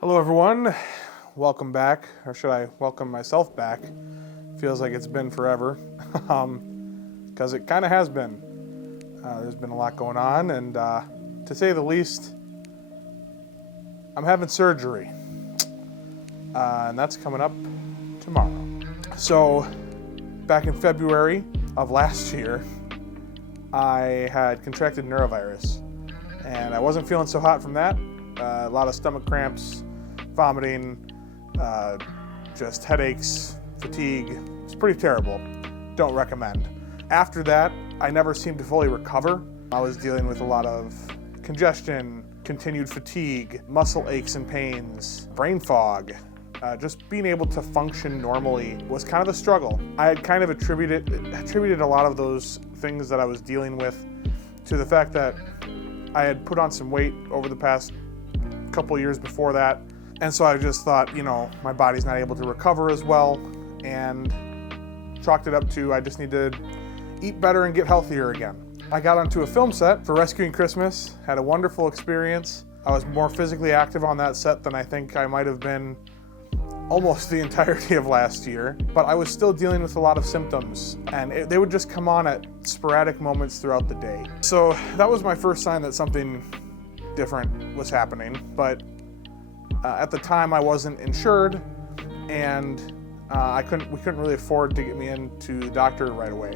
Hello everyone, welcome back, or should I welcome myself back? Feels like it's been forever, because it kind of has been. There's been a lot going on, and to say the least, I'm having surgery, and that's coming up tomorrow. So, back in February of last year, I had contracted neurovirus, and I wasn't feeling so hot from that. A lot of stomach cramps, vomiting, just headaches, fatigue. It's pretty terrible. Don't recommend. After that, I never seemed to fully recover. I was dealing with a lot of congestion, continued fatigue, muscle aches and pains, brain fog. Just being able to function normally was kind of a struggle. I had kind of attributed a lot of those things that I was dealing with to the fact that I had put on some weight over the past couple years before that. And so I just thought, my body's not able to recover as well, and chalked it up to I just need to eat better and get healthier again. I got onto a film set for Rescuing Christmas, had a wonderful experience. I was more physically active on that set than I think I might have been almost the entirety of last year, but I was still dealing with a lot of symptoms, and they would just come on at sporadic moments throughout the day. So that was my first sign that something different was happening, but at the time I wasn't insured, and we couldn't really afford to get me into the doctor right away.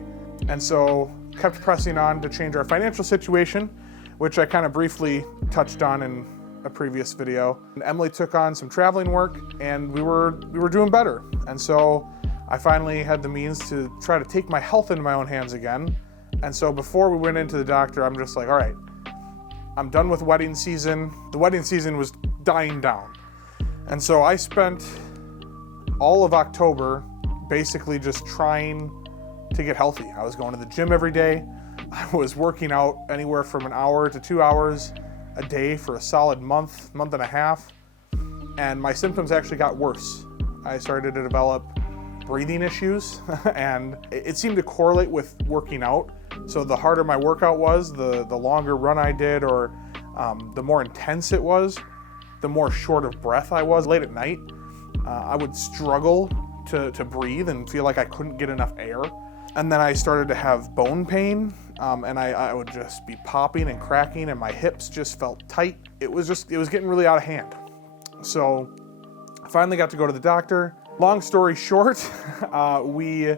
And so kept pressing on to change our financial situation, which I kind of briefly touched on in a previous video. And Emily took on some traveling work, and we were doing better. And so I finally had the means to try to take my health into my own hands again. And so before we went into the doctor, I'm just like, all right, I'm done with wedding season. The wedding season was dying down. And so I spent all of October basically just trying to get healthy. I was going to the gym every day. I was working out anywhere from an hour to 2 hours a day for a solid month and a half. And my symptoms actually got worse. I started to develop breathing issues, and it seemed to correlate with working out. So the harder my workout was, the longer run I did, or the more intense it was, the more short of breath I was. Late at night, I would struggle to breathe and feel like I couldn't get enough air. And then I started to have bone pain, and I would just be popping and cracking, and my hips just felt tight. It was getting really out of hand. So I finally got to go to the doctor. Long story short, we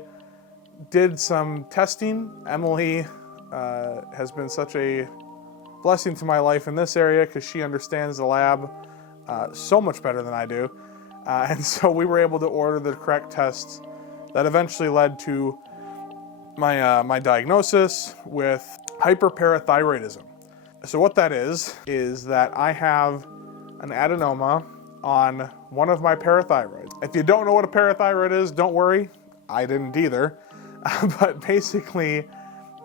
did some testing. Emily has been such a blessing to my life in this area because she understands the lab so much better than I do. And so we were able to order the correct tests that eventually led to my diagnosis with hyperparathyroidism. So what that is that I have an adenoma on one of my parathyroids. If you don't know what a parathyroid is, don't worry. I didn't either. But basically,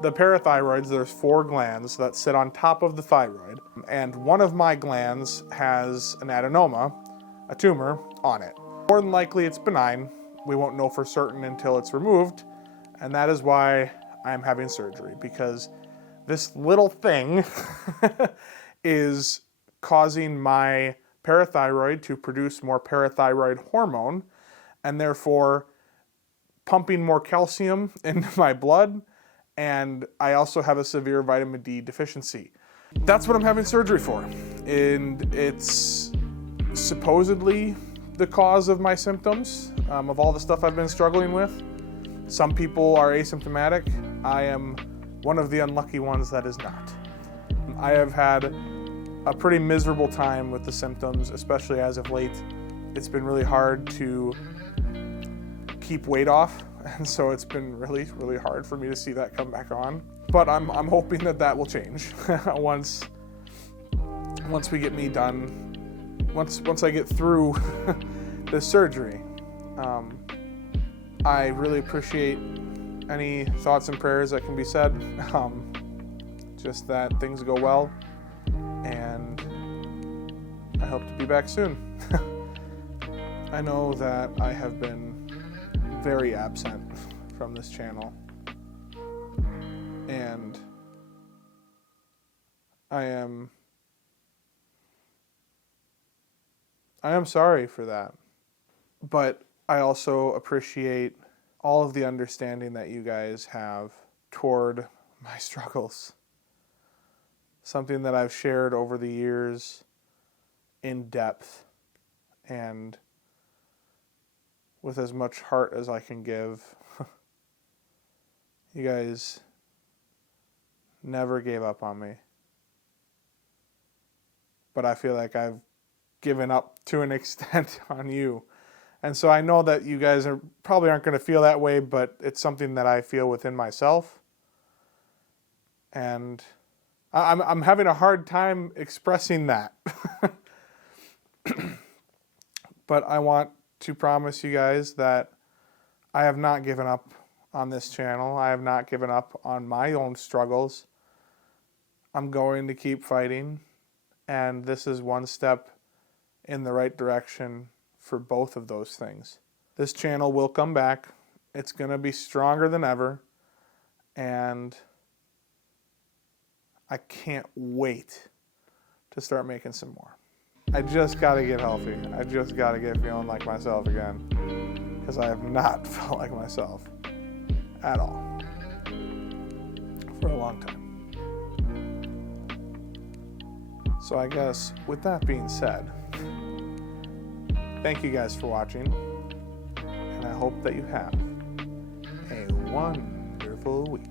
the parathyroids, there's 4 glands that sit on top of the thyroid, and one of my glands has an adenoma, a tumor, on it. More than likely it's benign. We won't know for certain until it's removed, and that is why I'm having surgery, because this little thing is causing my parathyroid to produce more parathyroid hormone, and therefore pumping more calcium into my blood, and I also have a severe vitamin D deficiency. That's what I'm having surgery for, and it's supposedly the cause of my symptoms, of all the stuff I've been struggling with. Some people are asymptomatic. I am one of the unlucky ones that is not. I have had a pretty miserable time with the symptoms, especially as of late. It's been really hard to keep weight off, and so it's been really, really hard for me to see that come back on. But I'm hoping that will change once we get me done. Once I get through this surgery. I really appreciate any thoughts and prayers that can be said. Just that things go well, and I hope to be back soon. I know that I have been very absent from this channel, and I am I am sorry for that. But I also appreciate all of the understanding that you guys have toward my struggles. Something that I've shared over the years in depth and with as much heart as I can give. You guys never gave up on me. But I feel like I've given up to an extent on you. And so I know that you guys probably aren't going to feel that way, but it's something that I feel within myself. And I'm having a hard time expressing that. But I want to promise you guys that I have not given up on this channel. I have not given up on my own struggles. I'm going to keep fighting, and this is one step in the right direction for both of those things. This channel will come back. It's going to be stronger than ever, and I can't wait to start making some more. I just got to get healthy. I just got to get feeling like myself again, because I have not felt like myself at all for a long time. So I guess with that being said, thank you guys for watching, and I hope that you have a wonderful week.